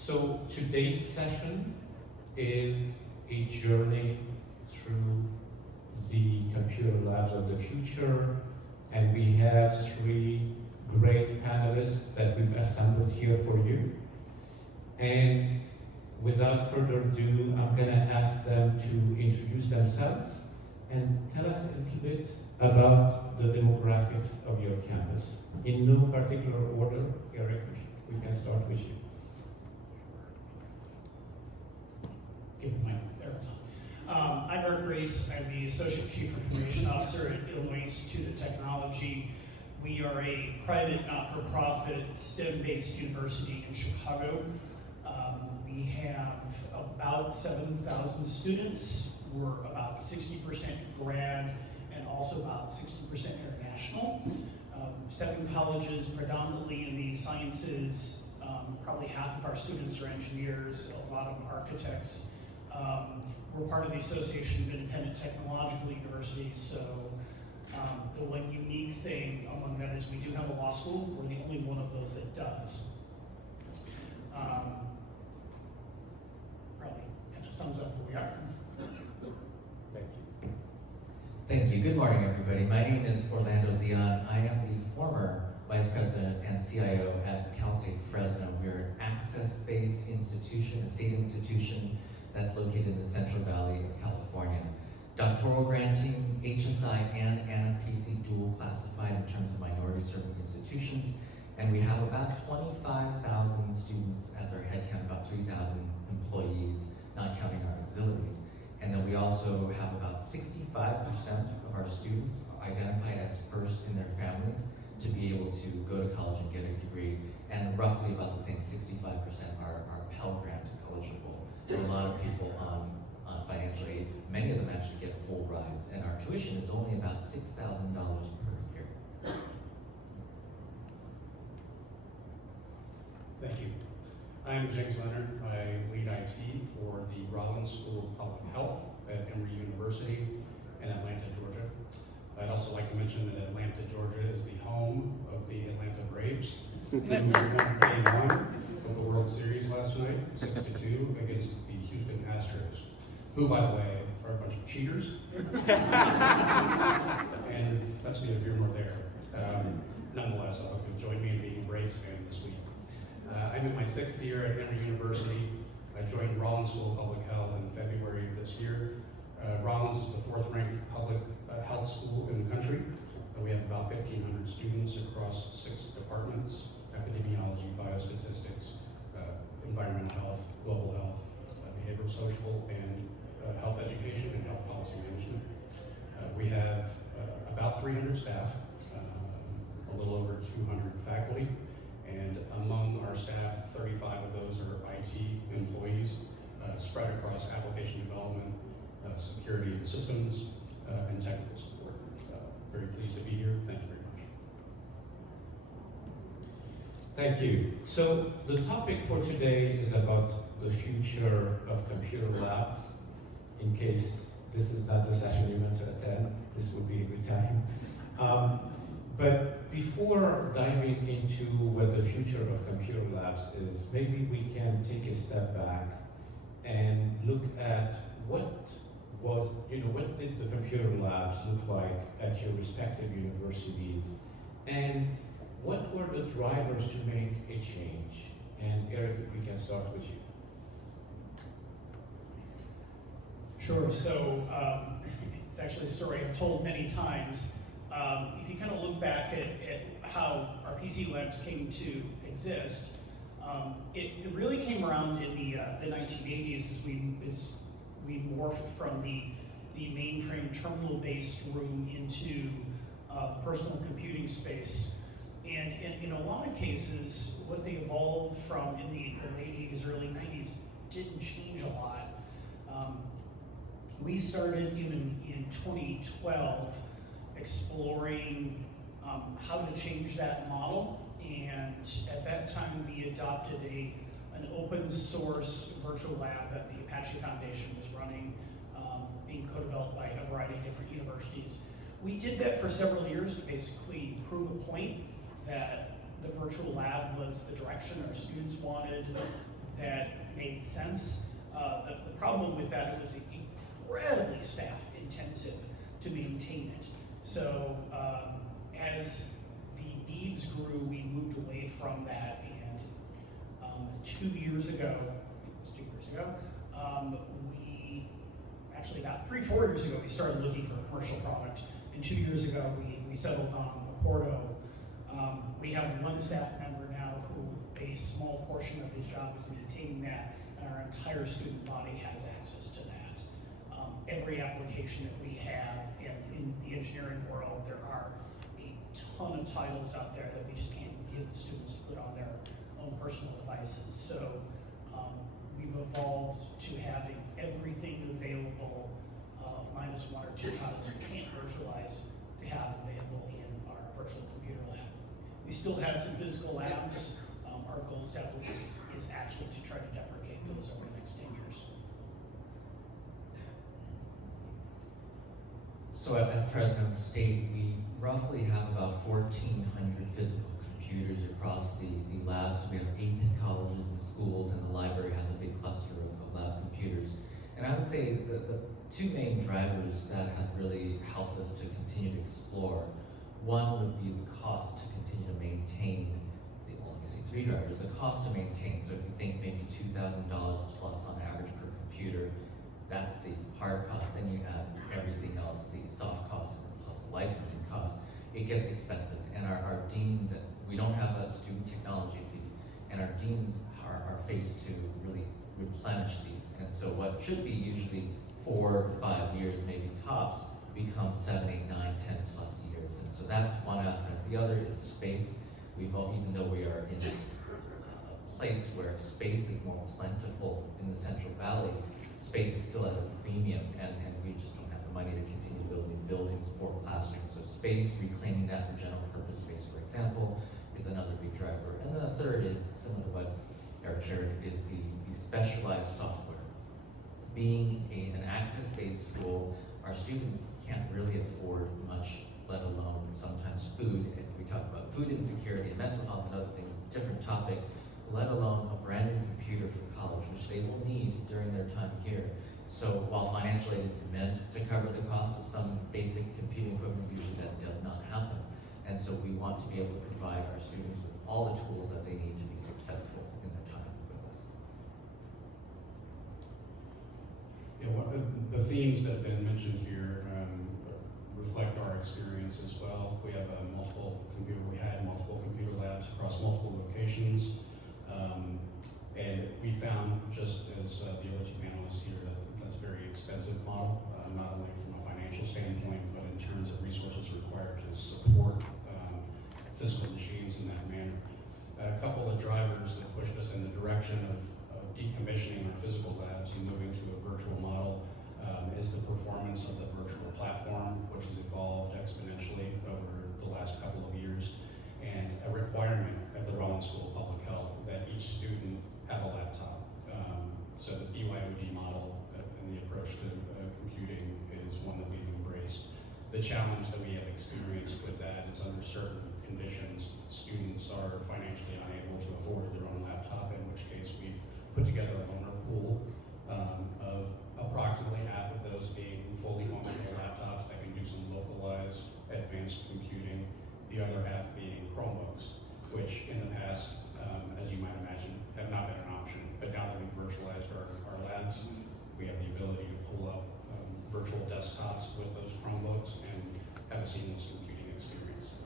So today's session is a journey through the computer labs of the future, and we have three great panelists that we've assembled here for you. And without further ado, I'm going to ask them to introduce themselves and tell us a little bit about the demographics of your campus. In no particular order, Eric, we can start with you. Give the mic. There it's on. I'm Eric Grace. I'm the Associate Chief Information Officer at Illinois Institute of Technology. We are a private, not-for-profit, STEM-based university in Chicago. We have about 7,000 students. We're about 60% grad and also about 60% international. 7 colleges, predominantly in the sciences. Probably half of our students are engineers, a lot of them architects. We're part of the Association of Independent Technological Universities, so the one unique thing among that is we do have a law school. We're the only one of those that does. Probably kind of sums up where we are. Thank you. Thank you. Good morning, everybody. My name is Orlando Leon. I am the former Vice President and CIO at Cal State Fresno. We're an access-based institution, a state institution that's located in the Central Valley of California. Doctoral granting, HSI and NFPC dual classified in terms of minority-serving institutions, and we have about 25,000 students as our headcount, about 3,000 employees, not counting our auxiliaries. And then we also have about 65% of our students identified as first in their families to be able to go to college and get a degree, and roughly about the same 65% are Pell Grant eligible. There are a lot of people on financial aid. Many of them actually get full rides, and our tuition is only about $6,000 per year. Thank you. I'm James Leonard. I lead IT for the Rollins School of Public Health at Emory University in Atlanta, Georgia. I'd also like to mention that Atlanta, Georgia is the home of the Atlanta Braves, who won Game 1 of the World Series last night, 6-2 against the Houston Astros, who, by the way, are a bunch of cheaters. And that's neither here nor there. Nonetheless, I hope you'll join me in being a Braves fan this week. I'm in my 6th year at Emory University. I joined Rollins School of Public Health in February of this year. Rollins is the 4th-ranked public health school in the country. We have about 1,500 students across 6 departments: epidemiology, biostatistics, environmental health, global health, behavioral social, and health education and health policy management. We have about 300 staff, a little over 200 faculty, and among our staff, 35 of those are IT employees spread across application development, security and systems, and technical support. Very pleased to be here. Thank you very much. Thank you. So the topic for today is about the future of computer labs. In case this is not the session you meant to attend, this would be a good time. But before diving into what the future of computer labs is, maybe we can take a step back and look at what did the computer labs look like at your respective universities, and what were the drivers to make a change? And Eric, if we can start with you. Sure. So it's actually a story I've told many times. If you kind of look back at how our PC labs came to exist, it really came around in the 1980s as we morphed from the mainframe terminal-based room into the personal computing space. And in a lot of cases, what they evolved from in the late 80s, early 90s didn't change a lot. We started in 2012 exploring how to change that model, and at that time we adopted an open source virtual lab that the Apache Foundation was running, being co-developed by a variety of different universities. We did that for several years to basically prove a point that the virtual lab was the direction our students wanted, that made sense. The problem with that, it was incredibly staff intensive to maintain it. So as the needs grew, we moved away from that, and 2 years ago, I think it was 2 years ago, actually about 3-4 years ago, we started looking for a commercial product, and 2 years ago, we settled on Porto. We have one staff member now who a small portion of his job is maintaining that, and our entire student body has access to that. Every application that we have in the engineering world, there are a ton of titles out there that we just can't give the students to put on their own personal devices. So we've evolved to having everything available, minus 1 or 2 titles we can't virtualize, to have available in our virtual computer lab. We still have some physical labs. Our goal is actually to try to deprecate those over the next 10 years. So at Fresno State, we roughly have about 1,400 physical computers across the labs. We have 8 colleges and schools, and the library has a big cluster of lab computers. And I would say the 2 main drivers that have really helped us to continue to explore, one would be the cost to continue to maintain, well, let me say 3 drivers, the cost to maintain. So if you think maybe $2,000 plus on average per computer, that's the hard cost. Then you add everything else, the soft cost plus the licensing cost. It gets expensive. And our deans, we don't have a student technology fee, and our deans are faced to really replenish these. And so what should be usually 4 to 5 years, maybe tops, becomes 7, 8, 9, 10 plus years. And so that's one aspect. The other is space. Even though we are in a place where space is more plentiful in the Central Valley, space is still at a premium, and we just don't have the money to continue building buildings or classrooms. So space, reclaiming that for general purpose space, for example, is another big driver. And then the third is, similar to what Eric shared, is the specialized software. Being an access-based school, our students can't really afford much, let alone sometimes food. And we talk about food insecurity and mental health and other things, different topic, let alone a brand new computer for college, which they will need during their time here. So while financial aid is meant to cover the cost of some basic computing equipment, usually that does not happen. And so we want to be able to provide our students with all the tools that they need to be successful in their time with us. Yeah, the themes that have been mentioned here reflect our experience as well. We have we had multiple computer labs across multiple locations. And we found, just as the other 2 panelists here, that that's a very expensive model, not only from a financial standpoint, but in terms of resources required to support physical machines in that manner. A couple of drivers that pushed us in the direction of decommissioning our physical labs and moving to a virtual model is the performance of the virtual platform, which has evolved exponentially over the last couple of years, and a requirement at the Rollins School of Public Health that each student have a laptop. So the BYOD model and the approach to computing is one that we've embraced. The challenge that we have experienced with that is under certain conditions, students are financially unable to afford their own laptop, in which case we've put together a owner pool of approximately half of those being fully functional laptops that can do some localized advanced computing, the other half being Chromebooks, which in the past, as you might imagine, have not been an option. But now that we've virtualized our labs, we have the ability to pull up virtual desktops with those Chromebooks and have a seamless computing experience.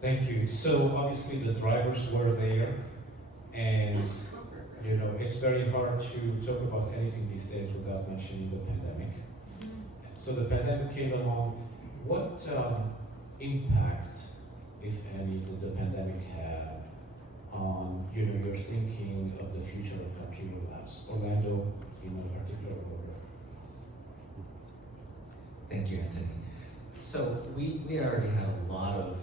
Thank you. So obviously the drivers were there, and it's very hard to talk about anything these days without mentioning the pandemic. So the pandemic came along. What impact, if any, did the pandemic have on your thinking of the future of computer labs? Orlando, in particular. Thank you, Anthony. So we already had a lot of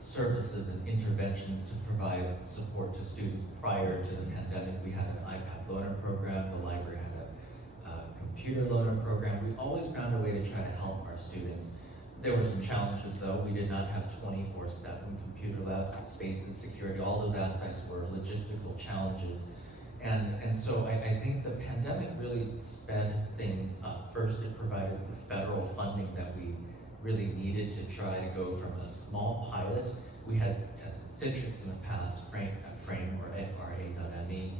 services and interventions to provide support to students prior to the pandemic. We had an iPad loaner program, the library had a computer loaner program. We always found a way to try to help our students. There were some challenges though. We did not have 24/7 computer labs, spaces, security, all those aspects were logistical challenges. And so I think the pandemic really sped things up. First, it provided the federal funding that we really needed to try to go from a small pilot. We had tested Citrix in the past, Frame or FRA.ME,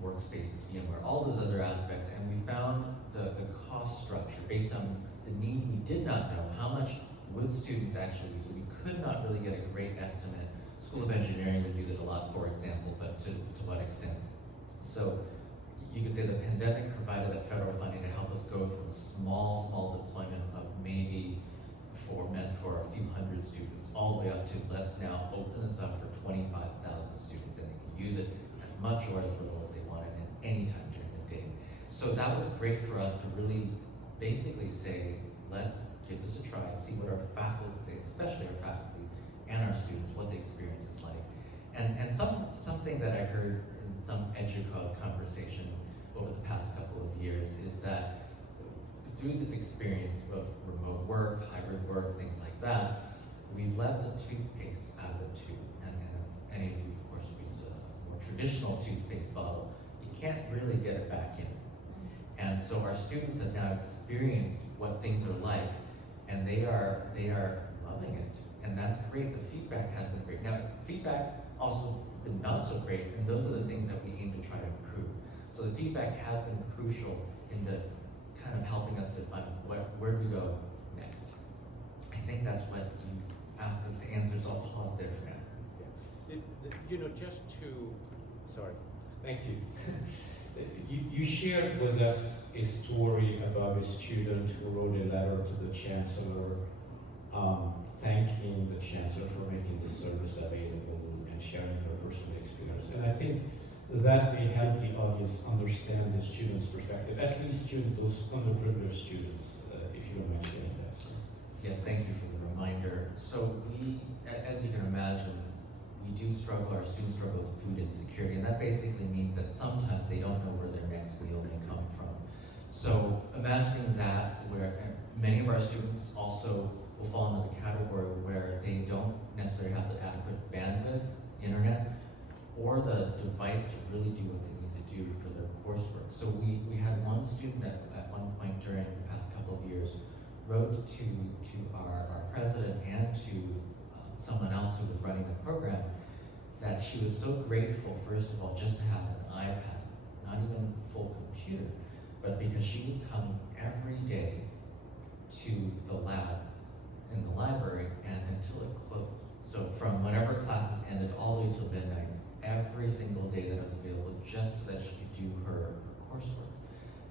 workspaces, VMware, all those other aspects, and we found the cost structure based on the need. We did not know how much would students actually use it. We could not really get a great estimate. School of Engineering would use it a lot, for example, but to what extent? So you could say the pandemic provided that federal funding to help us go from a small deployment of maybe meant for a few hundred students, all the way up to let's now open this up for 25,000 students, and they can use it as much or as little as they wanted at any time during the day. So that was great for us to really basically say, let's give this a try, see what our faculty say, especially our faculty and our students, what the experience is like. And something that I heard in some EDUCASE conversation over the past couple of years is that through this experience of remote work, hybrid work, things like that, we've let the toothpaste out of the tube. And if any of you, of course, use a more traditional toothpaste bottle, you can't really get it back in. And so our students have now experienced what things are like, and they are loving it. And that's great. The feedback has been great. Now, feedback's also been not so great, and those are the things that we aim to try to improve. So the feedback has been crucial in the kind of helping us define where do we go next. I think that's what you asked us to answer, so I'll pause there for now. You know, just to, sorry, thank you. You shared with us a story about a student who wrote a letter to the chancellor, thanking the chancellor for making the service available and sharing her personal experience. And I think that may help the audience understand the student's perspective, at least those underprivileged students, if you don't mind sharing that. So. Yes, thank you for the reminder. So we, as you can imagine, we do struggle, our students struggle with food insecurity, and that basically means that sometimes they don't know where their next meal may come from. So imagining that, where many of our students also will fall into the category where they don't necessarily have the adequate bandwidth, internet, or the device to really do what they need to do for their coursework. So we had one student at one point during the past couple of years wrote to our president and to someone else who was running the program that she was so grateful, first of all, just to have an iPad, not even a full computer, but because she was coming every day to the lab in the library and until it closed. So from whenever classes ended all the way till midnight, every single day that it was available, just so that she could do her coursework.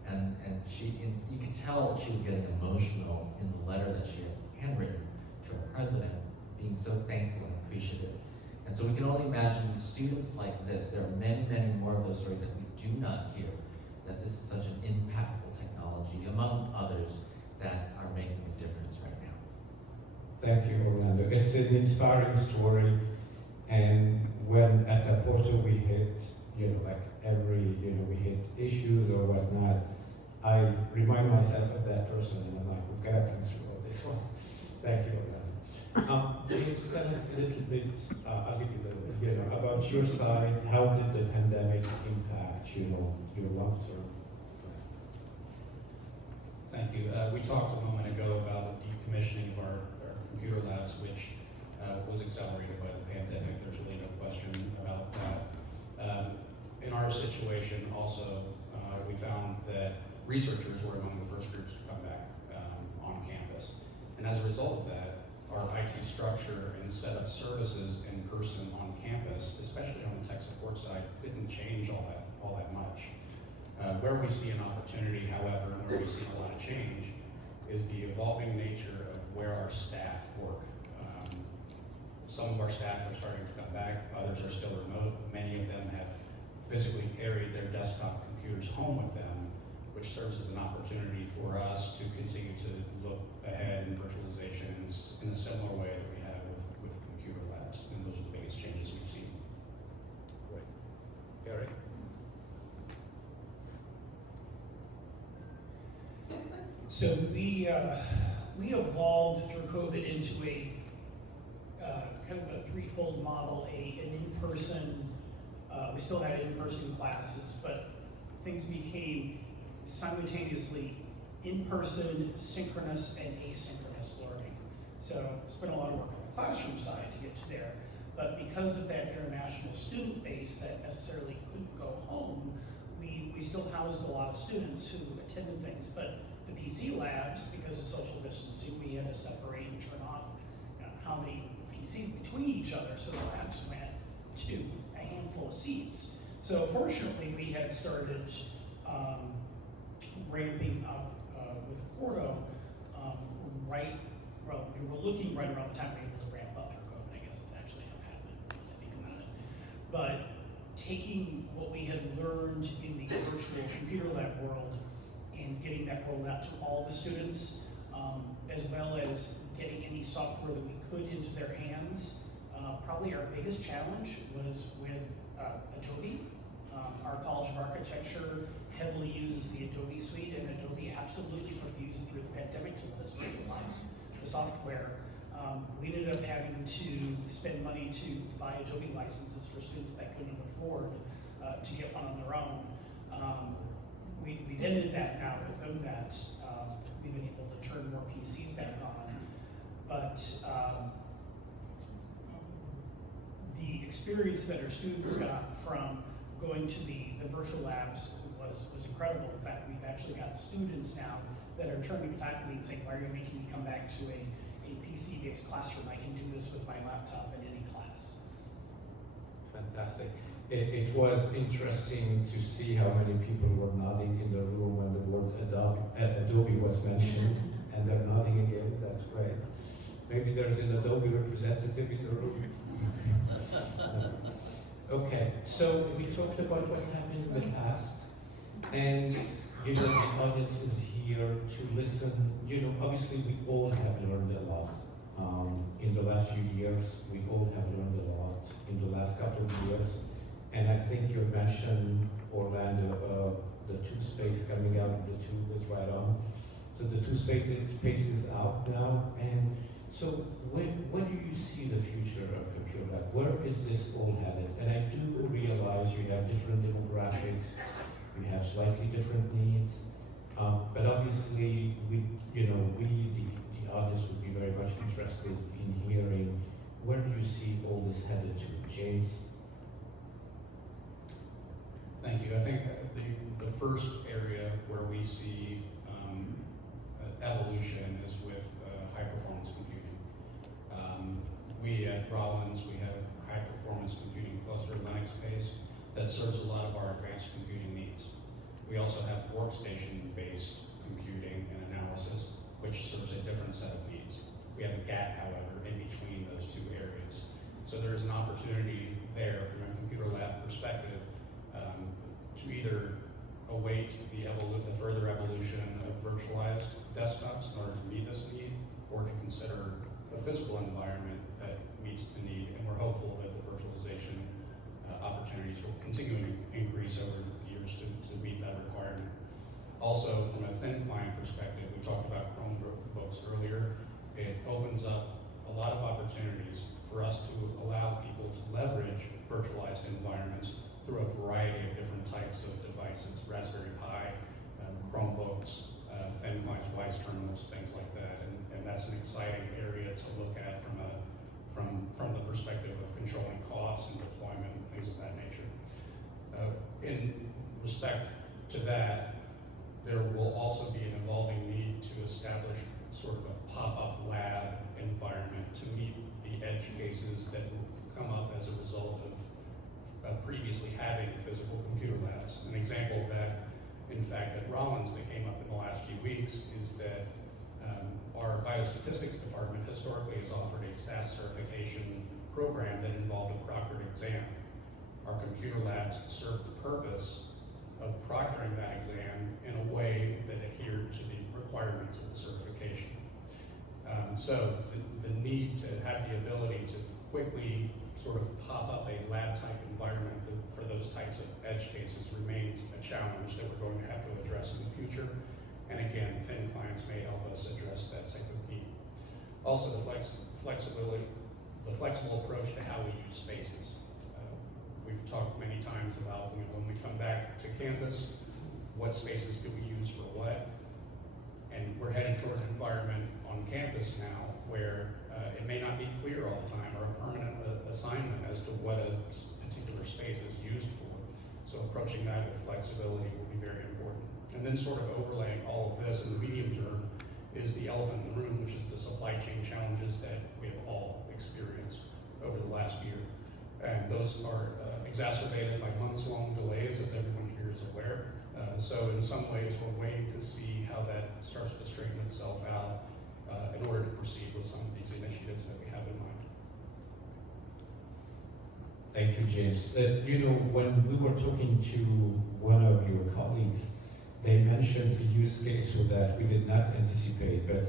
And you could tell she was getting emotional in the letter that she had handwritten to our president, being so thankful and appreciative. And so we can only imagine students like this. There are many, many more of those stories that we do not hear, that this is such an impactful technology, among others, that are making a difference right now. Thank you, Orlando. It's an inspiring story, and when at Porto we hit, we hit issues or whatnot, I remind myself of that person, and I'm like, we've got to think through all this one. Thank you, Orlando. James, tell us a little bit, I'll give you a little, about your side. How did the pandemic impact, your long-term? Thank you. We talked a moment ago about the decommissioning of our computer labs, which was accelerated by the pandemic. There's really no question about that. In our situation also, we found that researchers were among the first groups to come back on campus. And as a result of that, our IT structure and set of services in person on campus, especially on the tech support side, didn't change all that much. Where we see an opportunity, however, and where we see a lot of change, is the evolving nature of where our staff work. Some of our staff are starting to come back, others are still remote. Many of them have physically carried their desktop computers home with them, which serves as an opportunity for us to continue to look ahead in virtualization in a similar way that we have with computer labs. And those are the biggest changes we've seen. Great. Gary? So we evolved through COVID into a kind of a threefold model: an in-person We still had in-person classes, but things became simultaneously in-person, synchronous, and asynchronous learning. So it's been a lot of work on the classroom side to get to there. But because of that international student base that necessarily couldn't go home, we still housed a lot of students who attended things. But the PC labs, because of social distancing, we had to separate and turn off how many PCs between each other, so the labs went to a handful of seats. So fortunately, we had started ramping up with Porto we were looking right around the time we were able to ramp up for COVID, I guess is actually how it happened, I think about it. But taking what we had learned in the virtual computer lab world and getting that rolled out to all the students, as well as getting any software that we could into their hands. Probably our biggest challenge was with Adobe. Our College of Architecture heavily uses the Adobe suite, and Adobe absolutely refused through the pandemic to let us virtualize the software. We ended up having to spend money to buy Adobe licenses for students that couldn't afford to get one on their own. We ended that now with them that we've been able to turn more PCs back on. But the experience that our students got from going to the virtual labs was incredible. In fact, we've actually got students now that are turning to faculty and saying, why are you making me come back to a PC-based classroom? I can do this with my laptop in any class. Fantastic. It was interesting to see how many people were nodding in the room when the word Adobe was mentioned, and they're nodding again. That's great. Maybe there's an Adobe representative in the room. Okay, so we talked about what happened in the past, and the audience is here to listen. Obviously we all have learned a lot in the last few years. We all have learned a lot in the last couple of years, and I think you mentioned, Orlando, the toothpaste coming out, the tube is right on. So the toothpaste is out now, and so when do you see the future of computer lab? Where is this all headed? And I do realize you have different demographics, you have slightly different needs, but obviously the audience would be very much interested in hearing where do you see all this headed to, James? Thank you. I think the first area where we see evolution is with high-performance computing. We at Rollins, we have high-performance computing cluster Linux-based that serves a lot of our advanced computing needs. We also have workstation-based computing and analysis, which serves a different set of needs. We have a gap, however, in between those two areas. So there is an opportunity there from a computer lab perspective to either await the further evolution of virtualized desktops in order to meet this need, or to consider a physical environment that meets the need. And we're hopeful that the virtualization opportunities will continue to increase over the years to meet that requirement. Also, from a thin client perspective, we talked about Chromebooks earlier. It opens up a lot of opportunities for us to allow people to leverage virtualized environments through a variety of different types of devices, Raspberry Pi, Chromebooks, thin clients, WISE terminals, things like that. And that's an exciting area to look at from the perspective of controlling costs and deployment and things of that nature. In respect to that, there will also be an evolving need to establish sort of a pop-up lab environment to meet the edge cases that will come up as a result of previously having physical computer labs. An example of that, in fact, at Rollins that came up in the last few weeks is that our biostatistics department historically has offered a SAS certification program that involved a proctored exam. Our computer labs served the purpose of proctoring that exam in a way that adhered to the requirements of the certification. So the need to have the ability to quickly sort of pop up a lab type environment for those types of edge cases remains a challenge that we're going to have to address in the future. And again, thin clients may help us address that type of need. Also, the flexible approach to how we use spaces. we've talked many times about, when we come back to campus, what spaces do we use for what? And we're heading toward an environment on campus now where it may not be clear all the time, or a permanent assignment as to what a particular space is used for. So approaching that with flexibility will be very important. And then sort of overlaying all of this in the medium term is the elephant in the room, which is the supply chain challenges that we have all experienced over the last year. And those are exacerbated by months-long delays, as everyone here is aware. So in some ways, we're waiting to see how that starts to straighten itself out in order to proceed with some of these initiatives that we have in mind. Thank you, James. When we were talking to one of your colleagues, they mentioned a use case that we did not anticipate, but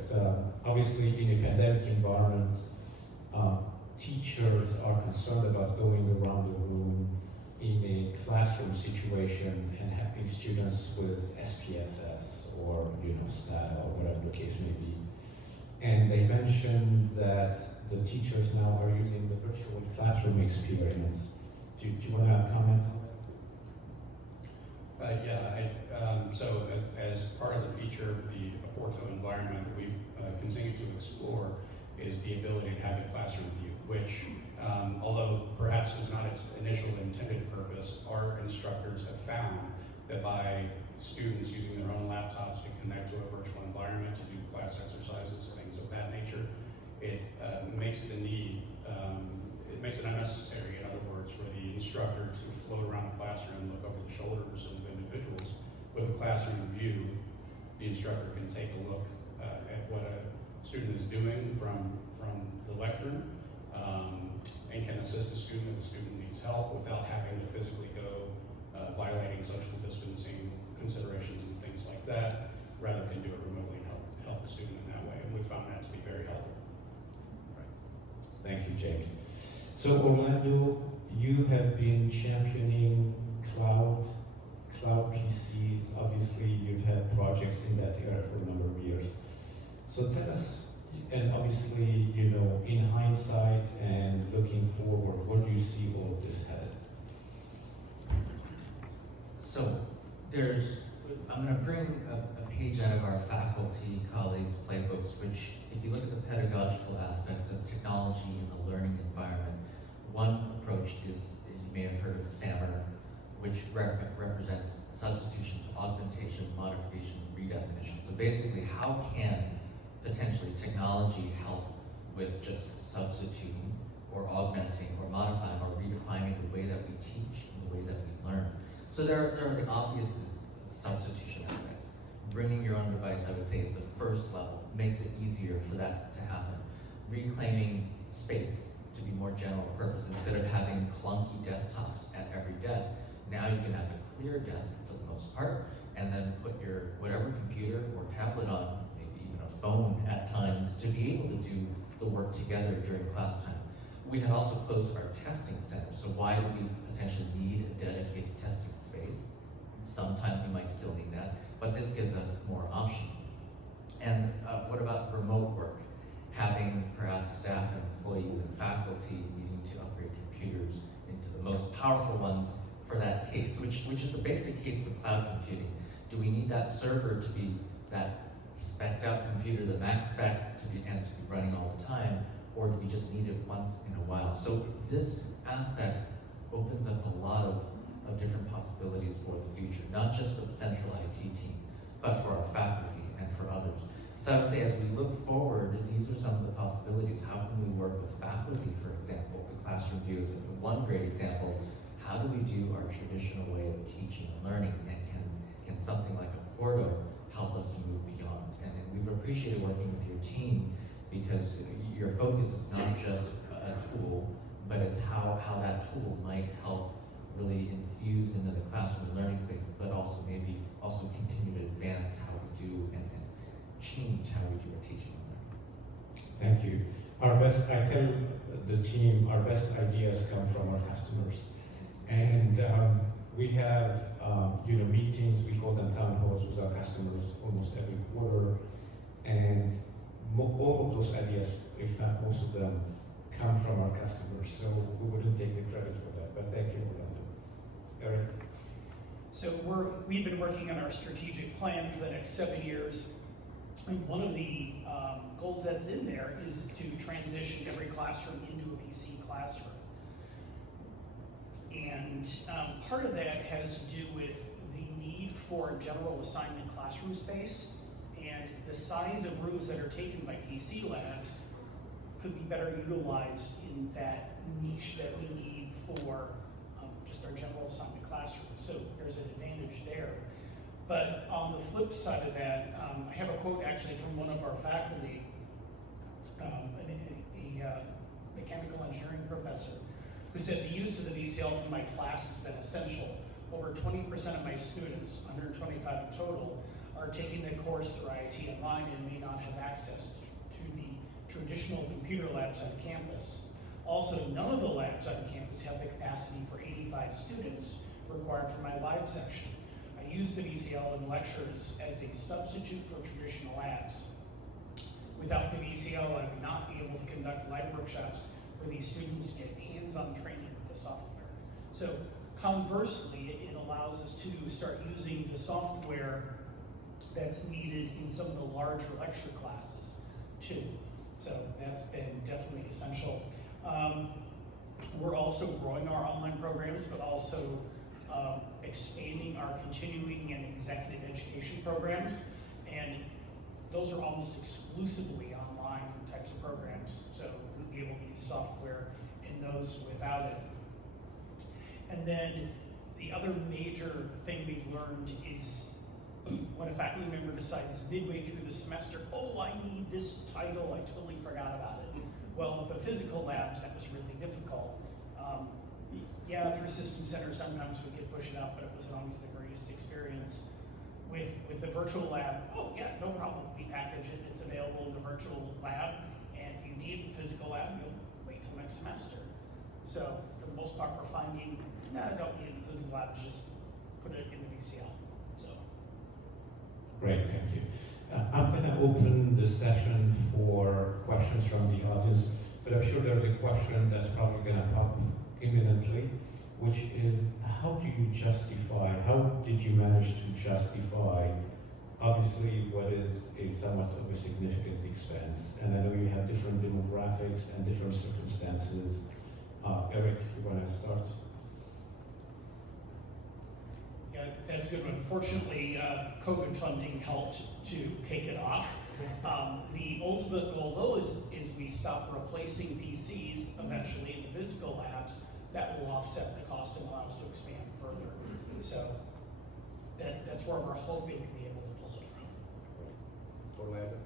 obviously in a pandemic environment, teachers are concerned about going around the room in a classroom situation and helping students with SPSS or SNAP or whatever the case may be. And they mentioned that the teachers now are using the virtual classroom experience. Do you want to comment on that? So as part of the feature of the Porto environment that we've continued to explore is the ability to have a classroom view, which although perhaps is not its initial intended purpose, our instructors have found that by students using their own laptops to connect to a virtual environment to do class exercises, things of that nature, it makes the need, it makes it unnecessary, in other words, for the instructor to float around the classroom and look over the shoulders of individuals. With a classroom view, the instructor can take a look at what a student is doing from the lectern, and can assist the student if the student needs help without having to physically go violating social distancing considerations and things like that, rather can do it remotely and help the student in that way. And we found that to be very helpful. Right. Thank you, James. So Orlando, you have been championing cloud PCs. Obviously, you've had projects in that area for a number of years. So tell us, and obviously, in hindsight and looking forward, where do you see all of this headed? So I'm going to bring a page out of our faculty colleagues' playbooks, which, if you look at the pedagogical aspects of technology in the learning environment, one approach is, you may have heard of SAMR, which represents substitution, augmentation, modification, redefinition. So basically, how can potentially technology help with just substituting or augmenting or modifying or redefining the way that we teach and the way that we learn? So there are the obvious substitution aspects. Bringing your own device, I would say, is the first level. Makes it easier for that to happen. Reclaiming space to be more general purpose. Instead of having clunky desktops at every desk, now you can have a clear desk for the most part, and then put your whatever computer or tablet on, maybe even a phone at times, to be able to do the work together during class time. We had also closed our testing center, so why do we potentially need a dedicated testing space? Sometimes we might still need that, but this gives us more options. And what about remote work? Having perhaps staff and employees and faculty needing to upgrade computers into the most powerful ones for that case, which is the basic case for cloud computing. Do we need that server to be that spec'd out computer, the max spec, to be running all the time, or do we just need it once in a while? So this aspect opens up a lot of different possibilities for the future, not just for the central IT team, but for our faculty and for others. So I would say, as we look forward, these are some of the possibilities. How can we work with faculty, for example? The classroom view is one great example. How do we do our traditional way of teaching and learning, and can something like a Porto help us to move beyond? And we've appreciated working with your team, because your focus is not just a tool, but it's how that tool might help really infuse into the classroom and learning spaces, but also maybe also continue to advance how we do and change how we do our teaching and learning. Thank you. I tell the team, our best ideas come from our customers. And we have, meetings, we call them town halls with our customers almost every quarter. And all of those ideas, if not most of them, come from our customers, so we wouldn't take the credit for that, but thank you, Orlando. Eric? So we've been working on our strategic plan for the next 7 years. And one of the goals that's in there is to transition every classroom into a PC classroom. And part of that has to do with the need for general assignment classroom space, and the size of rooms that are taken by PC labs could be better utilized in that niche that we need for just our general assignment classroom. So there's an advantage there. But on the flip side of that, I have a quote actually from one of our faculty, a mechanical engineering professor, who said the use of the VCL in my class has been essential. Over 20% of my students, 125 in total, are taking the course through IIT Online and may not have access to the traditional computer labs on campus. Also, none of the labs on campus have the capacity for 85 students required for my live section. I use the VCL in lectures as a substitute for traditional labs. Without the VCL, I would not be able to conduct live workshops where these students get hands-on training with the software. So conversely, it allows us to start using the software that's needed in some of the larger lecture classes too. So that's been definitely essential. We're also growing our online programs, but also expanding our continuing and executive education programs. And those are almost exclusively online types of programs. So we'll be able to use software in those without it. And then the other major thing we've learned is when a faculty member decides midway through the semester, oh, I need this title, I totally forgot about it. Well, with the physical labs, that was really difficult. Yeah, through System Center, sometimes we could push it up, but it wasn't always the greatest experience. With the virtual lab, oh yeah, no problem. We package it, it's available in the virtual lab, and if you need the physical lab, you'll wait till next semester. So for the most part, we're finding, no, I don't need the physical lab, just put it in the VCL. So. Great, thank you. I'm going to open the session for questions from the audience, but I'm sure there's a question that's probably going to pop imminently, which is, how do you justify, how did you manage to justify, obviously, what is a somewhat of a significant expense? And I know you have different demographics and different circumstances. Eric, you want to start? Yeah, that's a good one. Fortunately, COVID funding helped to kick it off. The ultimate goal, though, is we stop replacing PCs eventually in the physical labs. That will offset the cost and allow us to expand further. So that's where we're hoping to be able to pull it from. Orlando?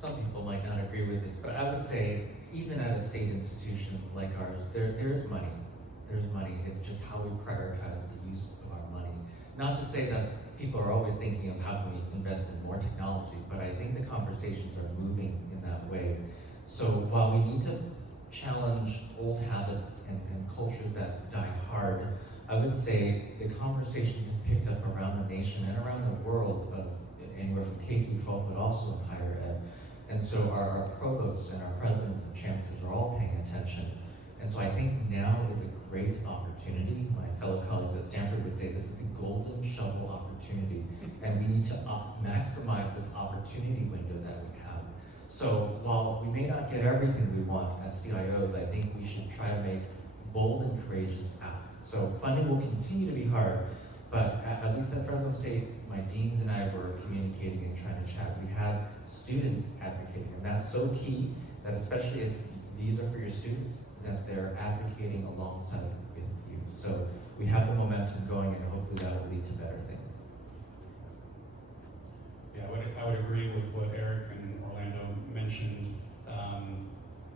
Some people might not agree with this, but I would say even at a state institution like ours, there's money. There's money. It's just how we prioritize the use of our money. Not to say that people are always thinking of how can we invest in more technology, but I think the conversations are moving in that way. So while we need to challenge old habits and cultures that die hard, I would say the conversations have picked up around the nation and around the world, anywhere from K through 12, but also in higher ed. And so our provosts and our presidents and chancellors are all paying attention. And so I think now is a great opportunity. My fellow colleagues at Stanford would say this is the golden shovel opportunity. And we need to maximize this opportunity window that we have. So while we may not get everything we want as CIOs, I think we should try to make bold and courageous asks. So funding will continue to be hard, but at least at Fresno State, my deans and I were communicating and trying to chat. We have students advocating, and that's so key, that especially if these are for your students, that they're advocating alongside with you. So we have the momentum going, and hopefully that will lead to better things. Yeah, I would agree with what Eric and Orlando mentioned.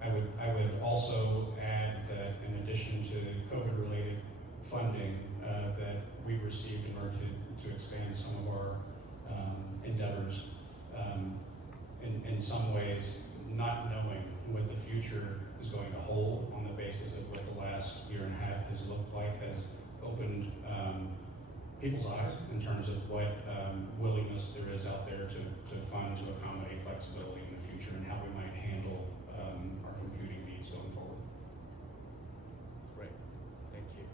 I would also add that in addition to COVID-related funding that we've received in order to expand some of our endeavors, in some ways, not knowing what the future is going to hold on the basis of what the last year and a half has looked like has opened people's eyes in terms of what willingness there is out there to fund to accommodate flexibility in the future and how we might handle our computing needs going forward. Great, thank you.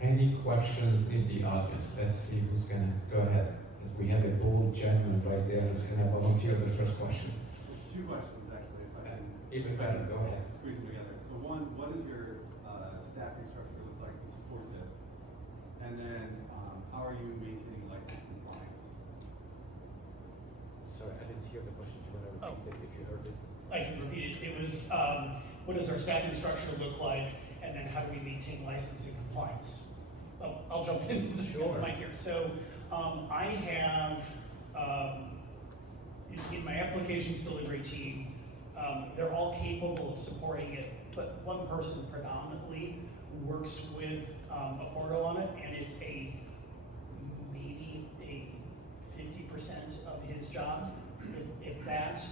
Any questions in the audience? Let's see who's gonna go ahead. We have a bold gentleman right there who's gonna volunteer the first question. Two questions, actually, if I can. Even better, go ahead. Squeeze them together. So one, what does your staffing structure look like to support this? And then, how are you maintaining license compliance? Sorry, I didn't hear the question. Do you want to repeat it if you heard it? I can repeat it. It was, what does our staffing structure look like, and then how do we maintain licensing compliance? I'll jump in since I got the mic here. So, I have, in my applications delivery team, they're all capable of supporting it, but one person predominantly works with Aporto on it, and it's maybe a 50% of his job, if that,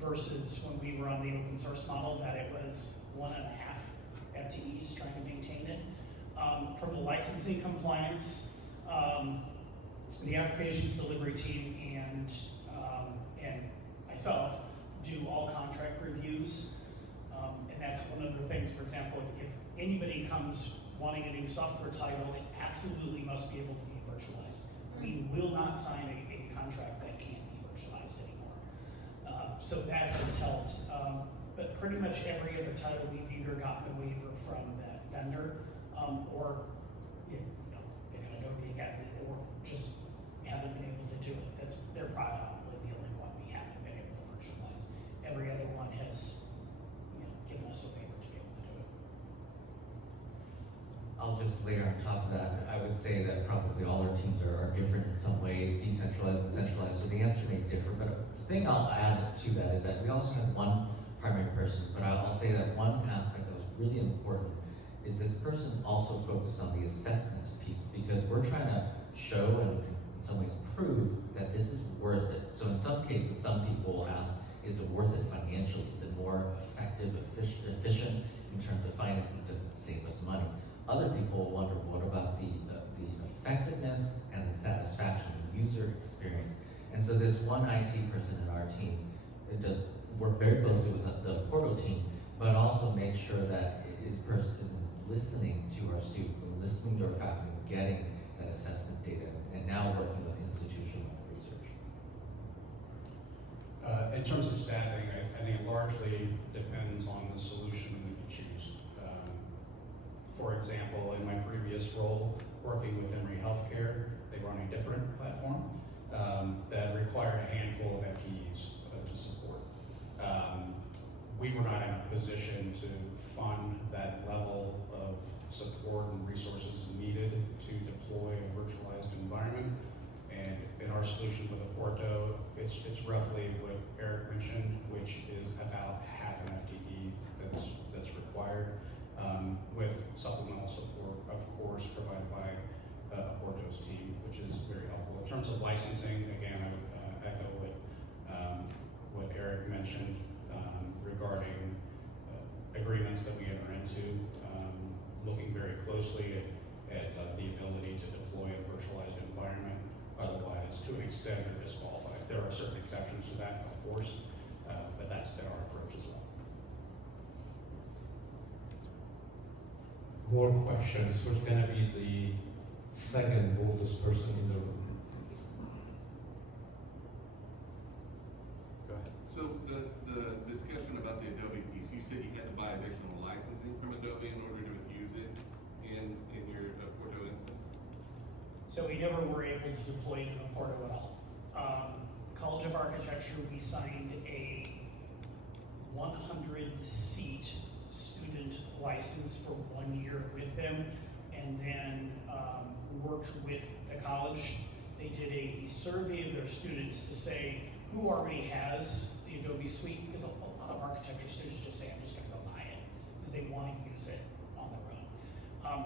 versus when we were on the open source model, that it was 1.5 FTEs trying to maintain it. From the licensing compliance, the applications delivery team and myself do all contract reviews. And that's one of the things, for example, if anybody comes wanting a new software title, it absolutely must be able to be virtualized. We will not sign a contract that can't be virtualized anymore. So that has helped. But pretty much every other title, we've either gotten a waiver from that vendor, or pick an Adobe again, or just haven't been able to do it. They're probably the only one we haven't been able to virtualize. Every other one has, given us a waiver to be able to do it. I'll just layer on top of that, I would say that probably all our teams are different in some ways, decentralized and centralized, so the answer may differ, but the thing I'll add to that is that we also have one primary person, but I'll say that one aspect that was really important is this person also focused on the assessment piece, because we're trying to show and in some ways prove that this is worth it. So in some cases, some people will ask, is it worth it financially? Is it more effective, efficient in terms of finances? Does it save us money? Other people wonder, what about the effectiveness and the satisfaction, the user experience? And so this one IT person in our team, it does work very closely with the portal team, but also make sure that this person is listening to our students and listening to our faculty and getting that assessment data, and now working with institutional research. In terms of staffing, I think it largely depends on the solution that you choose. For example, in my previous role, working with Emory Healthcare, they were on a different platform that required a handful of FTEs to support. We were not in a position to fund that level of support and resources needed to deploy a virtualized environment. And in our solution with Aporto, it's roughly what Eric mentioned, which is about half an FTE that's required, with supplemental support, of course, provided by Aporto's team, which is very helpful. In terms of licensing, again, I would echo what Eric mentioned regarding agreements that we enter into, looking very closely at the ability to deploy a virtualized environment. Otherwise, to an extent, they're disqualified. There are certain exceptions to that, of course, but that's been our approach as well. More questions. Who's going to be the second oldest person in the room? Go ahead. So the discussion about the Adobe piece, you said you had to buy additional licensing from Adobe in order to use it in your Aporto instance? So we never were able to deploy it in Aporto at all. College of Architecture, we signed a 100-seat student license for 1 year with them, and then worked with the college. They did a survey of their students to say who already has the Adobe suite, because a lot of architecture students just say, I'm just gonna go buy it, because they want to use it on their own.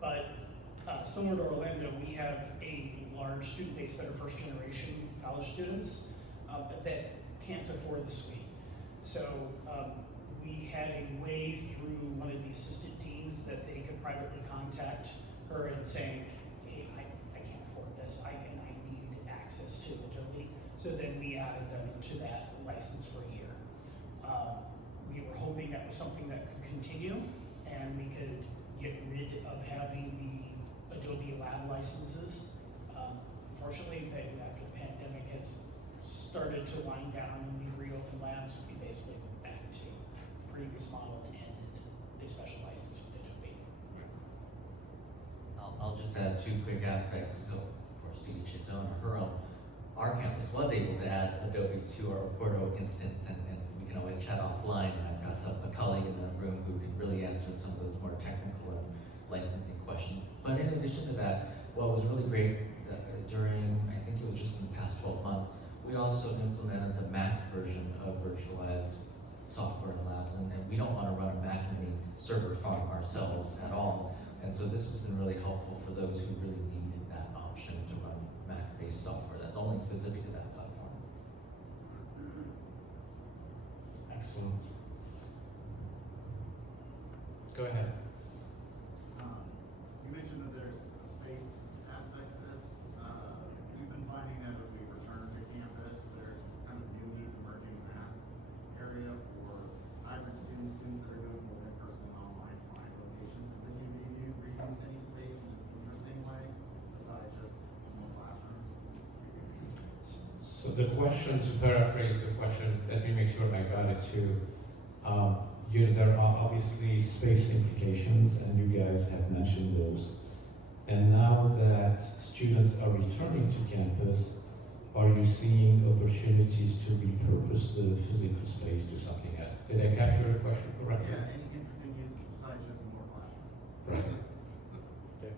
But similar to Orlando, we have a large student base that are first generation college students that can't afford the suite. So we had a way through one of the assistant deans that they could privately contact her and saying, hey, I can't afford this, and I need access to Adobe. So then we added them into that license for a year. We were hoping that was something that could continue and we could get rid of having the Adobe lab licenses. Unfortunately, after the pandemic has started to wind down and we reopened labs, we basically went back to the previous model and ended the special license with Adobe. I'll just add two quick aspects. So, of course, to each his own or her own. Our campus was able to add Adobe to our Porto instance, and we can always chat offline. And I've got a colleague in the room who can really answer some of those more technical and licensing questions. But in addition to that, what was really great during, I think it was just in the past 12 months, we also implemented the Mac version of virtualized software in labs, and we don't want to run a Mac Mini server farm ourselves at all. And so this has been really helpful for those who really need that option to run Mac-based software that's only specific to that platform. Excellent. Go ahead. You mentioned that there's a space aspect to this. We've been finding that as we return to campus, there's kind of new needs emerging in that area for hybrid students that are doing both in-person and online find locations. Have any of you reused any space in an interesting way besides just more classrooms? So the question, to paraphrase the question, let me make sure I got it too. There are obviously space implications, and you guys have mentioned those. And now that students are returning to campus, are you seeing opportunities to repurpose the physical space to something else? Did I capture the question correctly? Yeah, any interesting uses besides just more classrooms? Right.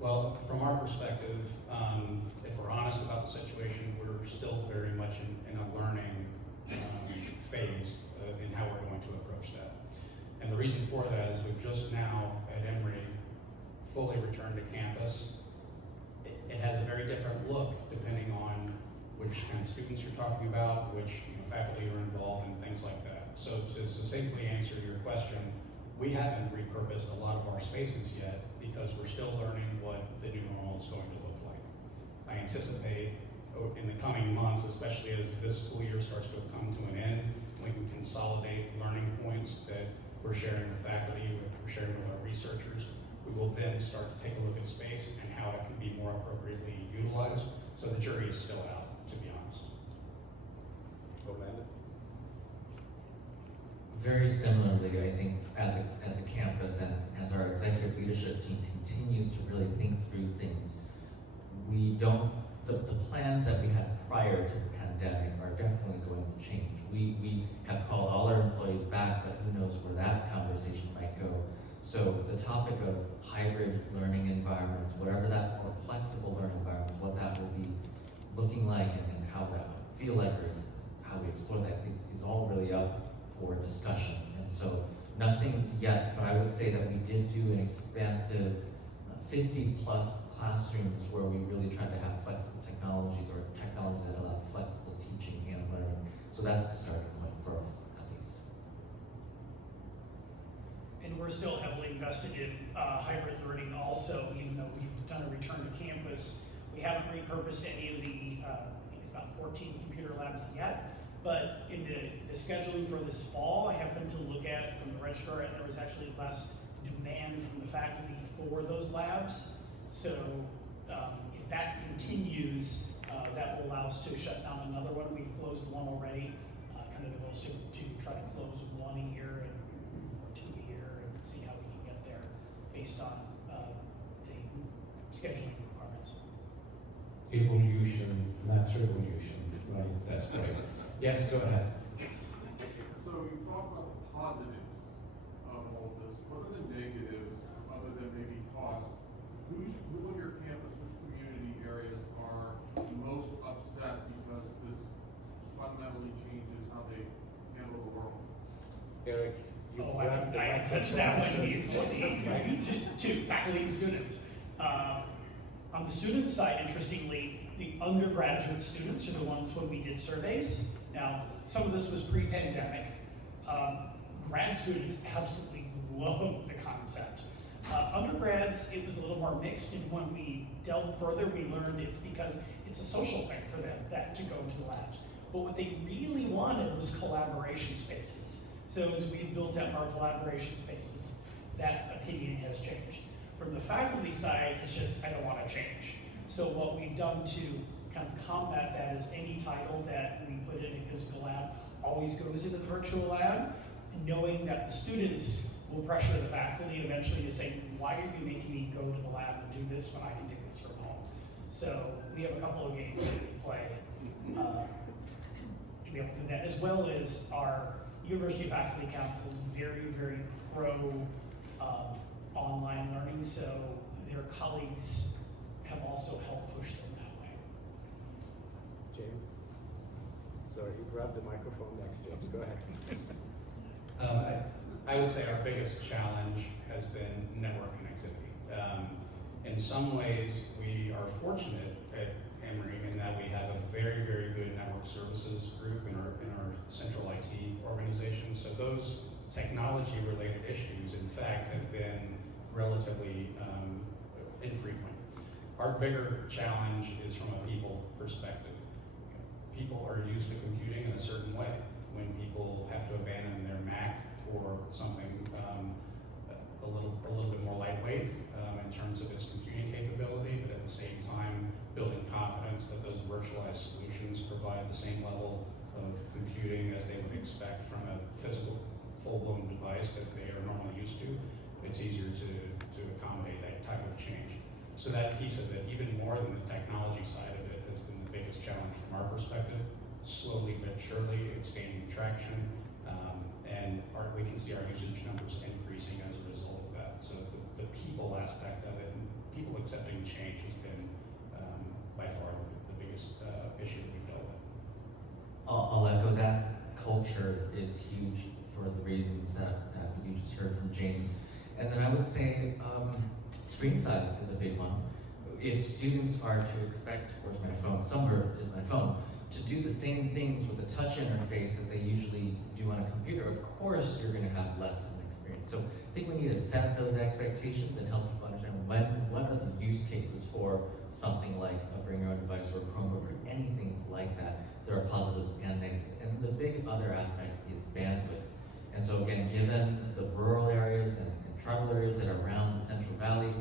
Well, from our perspective, if we're honest about the situation, we're still very much in a learning phase in how we're going to approach that. And the reason for that is we've just now at Emory fully returned to campus. It has a very different look depending on which kind of students you're talking about, which faculty are involved and things like that. So to succinctly answer your question, we haven't repurposed a lot of our spaces yet because we're still learning what the new normal is going to look like. I anticipate in the coming months, especially as this school year starts to come to an end, we can consolidate learning points that we're sharing with faculty, we're sharing with our researchers. We will then start to take a look at space and how it can be more appropriately utilized. So the jury is still out, to be honest. Amanda? Very similarly, I think as a campus and as our executive leadership team continues to really think through things, the plans that we had prior to the pandemic are definitely going to change. We have called all our employees back, but who knows where that conversation might go. So the topic of hybrid learning environments, whatever that, or flexible learning environments, what that will be looking like and how that would feel like, or how we explore that is all really up for discussion. And so nothing yet, but I would say that we did do an expansive 50 plus classrooms where we really tried to have flexible technologies or technologies that allow flexible teaching and learning. So that's the starting point for us, at least. And we're still heavily invested in hybrid learning also, even though we've done a return to campus. We haven't repurposed any of the, I think it's about 14 computer labs yet, but in the scheduling for this fall, I happened to look at it from the registrar, and there was actually less demand from the faculty for those labs. So if that continues, that will allow us to shut down another one. We've closed one already. Kind of the goal is to try to close one a year or two a year and see how we can get there based on the scheduling requirements. Evolution, not revolution, right? That's great. Yes, go ahead. So you talked about the positives of all this. What are the negatives other than maybe cost? Who on your campus, which community areas are most upset because this fundamentally changes how they handle the world? Eric, you Oh, grabbed the I touched that one easily to faculty and students. On the student side, interestingly, the undergraduate students are the ones when we did surveys. Now, some of this was pre-pandemic. Grad students absolutely love the concept. Undergrads, it was a little more mixed, and when we delved further, we learned it's because it's a social thing for them that to go into the labs. But what they really wanted was collaboration spaces. So as we've built out our collaboration spaces, that opinion has changed. From the faculty side, it's just, I don't want to change. So what we've done to kind of combat that is any title that we put in a physical lab always goes into the virtual lab, knowing that the students will pressure the faculty eventually to say, why are you making me go to the lab and do this when I can do this from home? So we have a couple of games that we play to be able to do that, as well as our University Faculty Council is very, very pro online learning, so their colleagues have also helped push them that way. James? Sorry, you grabbed the microphone next, James. Go ahead. I would say our biggest challenge has been network connectivity. In some ways, we are fortunate at Emory in that we have a very, very good network services group in our central IT organization. So those technology-related issues, in fact, have been relatively infrequent. Our bigger challenge is from a people perspective. People are used to computing in a certain way. When people have to abandon their Mac for something a little bit more lightweight in terms of its computing capability, but at the same time building confidence that those virtualized solutions provide the same level of computing as they would expect from a physical full-blown device that they are normally used to, it's easier to accommodate that type of change. So that piece of it, even more than the technology side of it, has been the biggest challenge from our perspective. Slowly but surely, it's gaining traction, and we can see our usage numbers increasing as a result of that. So the people aspect of it, and people accepting change has been by far the biggest issue that we've dealt with. I'll echo that. Culture is huge for the reasons that you just heard from James. And then I would say screen size is a big one. If students are to expect, where's my phone? Somewhere is my phone. To do the same things with a touch interface that they usually do on a computer, of course you're going to have less of an experience. So I think we need to set those expectations and help people understand what are the use cases for something like a bring your own device or a Chromebook or anything like that. There are positives and negatives. And the big other aspect is bandwidth. And so again, given the rural areas and tribal areas that are around the Central Valley,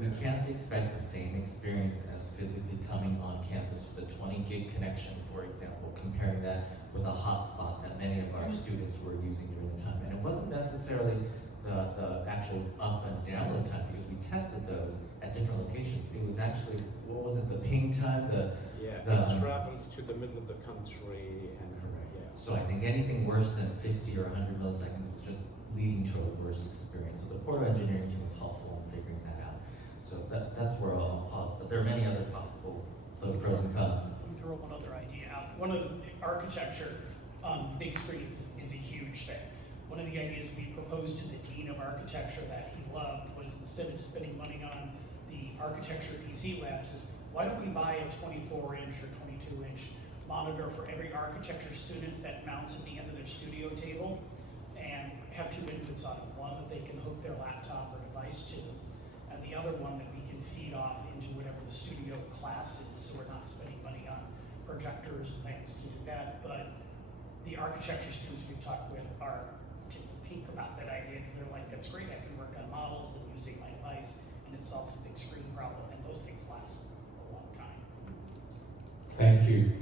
we can't expect the same experience as physically coming on campus with a 20 gig connection, for example, comparing that with a hotspot that many of our students were using during the time. And it wasn't necessarily the actual up and download time, because we tested those at different locations. It was actually, what was it, the ping time? It travels to the middle of the country, and yeah. So I think anything worse than 50 or 100 milliseconds was just leading to a worse experience. So the core engineering team was helpful in figuring that out. So that's where I'll pause. But there are many other possible pros and cons. Let me throw one other idea out. One of the architecture, big screens is a huge thing. One of the ideas we proposed to the Dean of Architecture that he loved was, instead of spending money on the architecture PC labs, is why don't we buy a 24-inch or 22-inch monitor for every architecture student that mounts at the end of their studio table, and have two inputs on it. One that they can hook their laptop or device to, and the other one that we can feed off into whatever the studio class is, so we're not spending money on projectors and things to do that. But the architecture students we've talked with are taking pink about that idea, because they're like, that's great, I can work on models and using my device, and it solves the big screen problem, and those things last a long time. Thank you.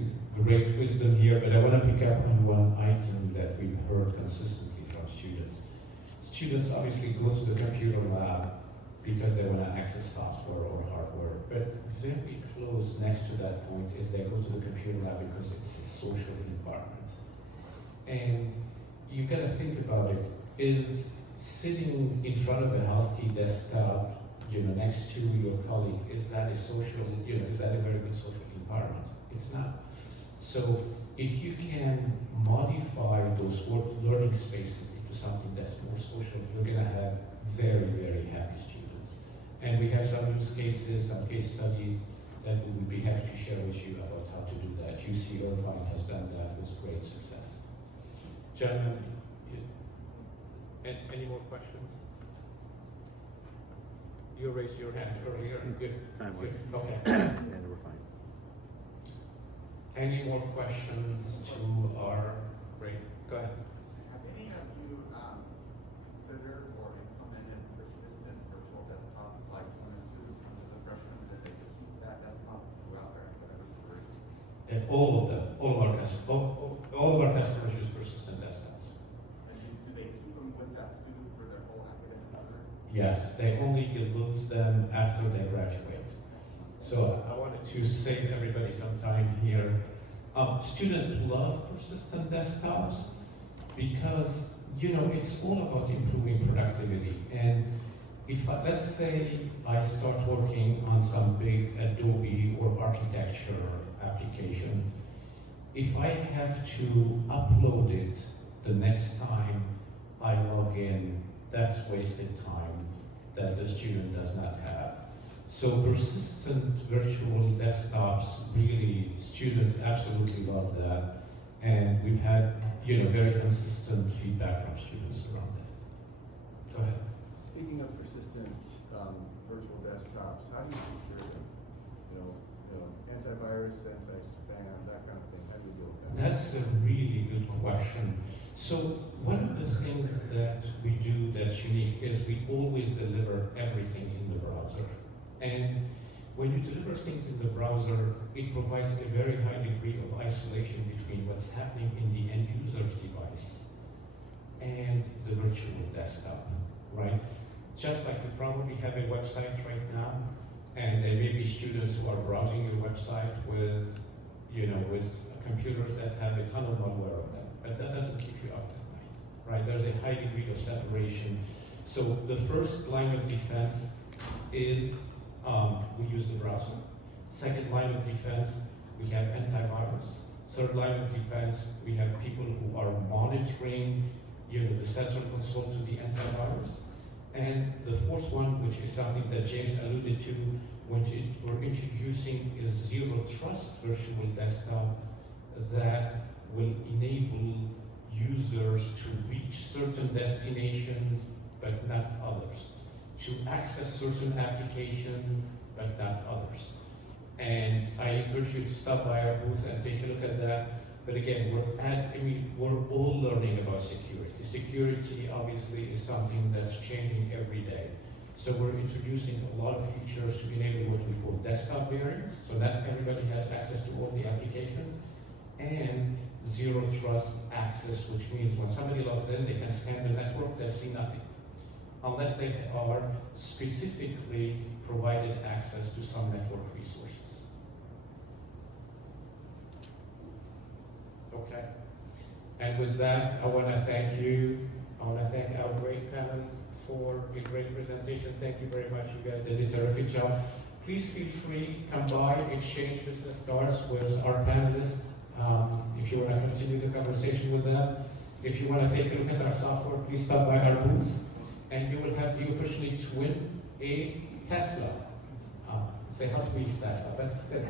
Great wisdom here, but I want to pick up on one item that we've heard consistently from students. Students obviously go to the computer lab because they want to access software or hardware, but very close next to that point is they go to the computer lab because it's a social environment. And you got to think about it. Is sitting in front of a Hotkeys desktop, next to your colleague, is that a social, is that a very good social environment? It's not. So if you can modify those learning spaces into something that's more social, you're going to have very, very happy students. And we have some use cases, some case studies that we would be happy to share with you about how to do that. UC Irvine has done that with great success. Gentlemen, Any more questions? You raised your hand earlier. Good. Time Good. wise. Okay. And we're fine. Any more questions to our, great, go ahead. Have any of you considered or implemented persistent virtual desktops, like when a student comes as a freshman, that they could keep that desktop throughout their academic career? And all of them, all of our customers use persistent desktops. And do they keep them with that student for their whole academic career? Yes, they only lose them after they graduate. So I wanted to save everybody some time here. Students love persistent desktops because, you know, it's all about improving productivity. And if let's say I start working on some big Adobe or architecture application, if I have to upload it the next time I log in, that's wasted time that the student does not have. So persistent virtual desktops, really, students absolutely love that. And we've had, you know, very consistent feedback from students around that. Go ahead. Speaking of persistent virtual desktops, how do you secure them? You know, antivirus, anti-spam, that kind of thing. How do you deal with that? That's a really good question. So one of the things that we do that's unique is we always deliver everything in the browser. And when you deliver things in the browser, it provides a very high degree of isolation between what's happening in the end user's device and the virtual desktop, right? Just like you probably have a website right now, and there may be students who are browsing your website with, you know, with computers that have a ton of malware on them, but that doesn't keep you up at night, right? There's a high degree of separation. So the first line of defense is we use the browser. Second line of defense, we have antivirus. Third line of defense, we have people who are monitoring, you know, the central console to the antivirus. And the fourth one, which is something that James alluded to, which we're introducing is zero trust virtual desktop that will enable users to reach certain destinations, but not others. To access certain applications, but not others. And I encourage you to stop by our booth and take a look at that. But again, we're all learning about security. Security obviously is something that's changing every day. So we're introducing a lot of features to enable what we call desktop variants. So not everybody has access to all the applications. And zero trust access, which means when somebody logs in, they can scan the network, they'll see nothing, unless they are specifically provided access to some network resources. Okay. And with that, I want to thank you. I want to thank our great panel for a great presentation. Thank you very much. You guys did a terrific job. Please feel free, come by, exchange business cards with our panelists. If you want to continue the conversation with them. If you want to take a look at our software, please stop by our booth. And you will have the opportunity to win a Tesla. Say Hot Wheels Tesla, that's it.